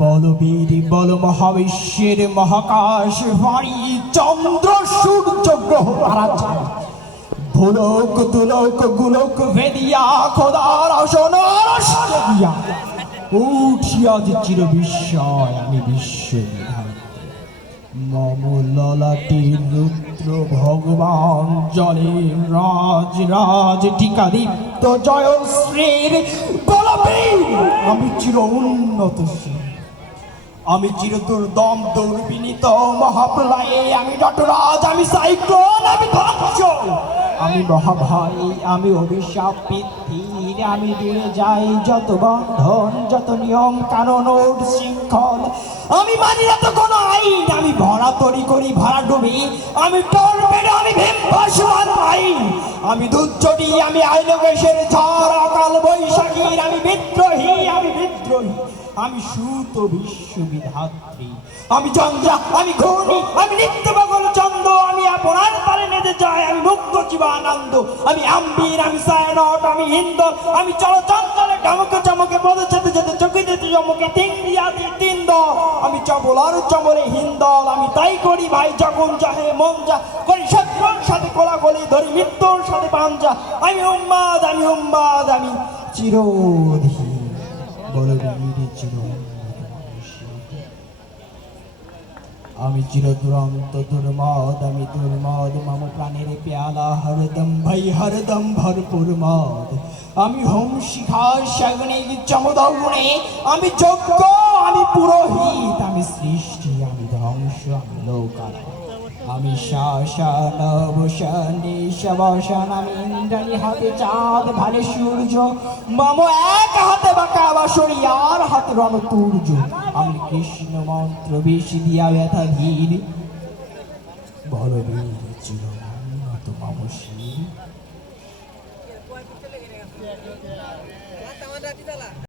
বলবীর বল মহাবিশ্বের মহাকাশ ভারী চন্দ্র, সূর্য, গ্রহ, তারা ভুলক তুলক গুলক ভেদিয়া খোদার আসন দিয়া। উঠিয়াজ চির বিস্ময় আমি বিশ্ব মম রুদ্র ভগবান, জলে রাজ রাজ, টিকাদীপ্ত জয় শ্রীর বলবীর। আমি চির উন্নত শ্রী আমি চিরতুর দম দৌড়বিনীত মহাপ্রলয়ে, আমি নটরাজ আমি সাইক্লোন, আমি আমি মহাভয় আমি অভিশাপ, পৃথিবীর, আমি দূরে যাই, যত বন্ধন, যত নিয়ম, কানুন ও শৃঙ্খল। আমি মানি না তো কোনো আইন, আমি ভরা তরি করি ভাড়া ডুবি আমি টর্পেডো আমি ভীম ভাসমান আইন আমি দুর্যোগী আমি আইলবেশের ঝড়, অকাল বৈশাখীর, আমি বিদ্রোহী আমি বিদ্রোহী। আমি সুত বিশ্ববিধাত্রী আমি চন্দ্রা, আমি ঘূর্ণি, আমি নিত্য বগল চন্দ্র, আমি আপনার তালে নেতে যাই আমি মুক্ত জীবানন্দ। আমি আম্বির, আমি সায়নট, আমি হিন্দল আমি চলচঞ্চলে ডমকে চমকে পদচ্ছেদে যেতে যেতে চোখে যেতে চমকে, তিন দি তিন দল। আমি চবলার চমরে হিন্দল আমি তাই করি ভাই, যখন চাহে মন যা। করি শত্রুর সাথে কোলি ধরি মৃত্যুর সাথে পাঞ্জা। আমি উম্মাদ আমি উম্মাদ, আমি চিরোধী বলবীর চির আমি চির দুরন্ত দুর্মদ, আমি দুর্মদ, মাম প্রাণের পেয়ালা, হরদম ভাই, হরদম ভরপুর মদ। আমি হোম শিখা শগ্নে চমদগুণে আমি যজ্ঞ, আমি পুরোহিত, আমি সৃষ্টি, আমি ধ্বংস, আমি লোকাল আমি শাসন নিশাবসান আমি ইন্দ্রাণী হাতে চাঁদ ভালে সূর্য, মম এক হাতে বাঁকা বাসরি আর হাতে রণ তুর্য। আমি কৃষ্ণ মন্ত্র বেশি দিয়া ব্যথা ধীর বলবীর চির উন্নত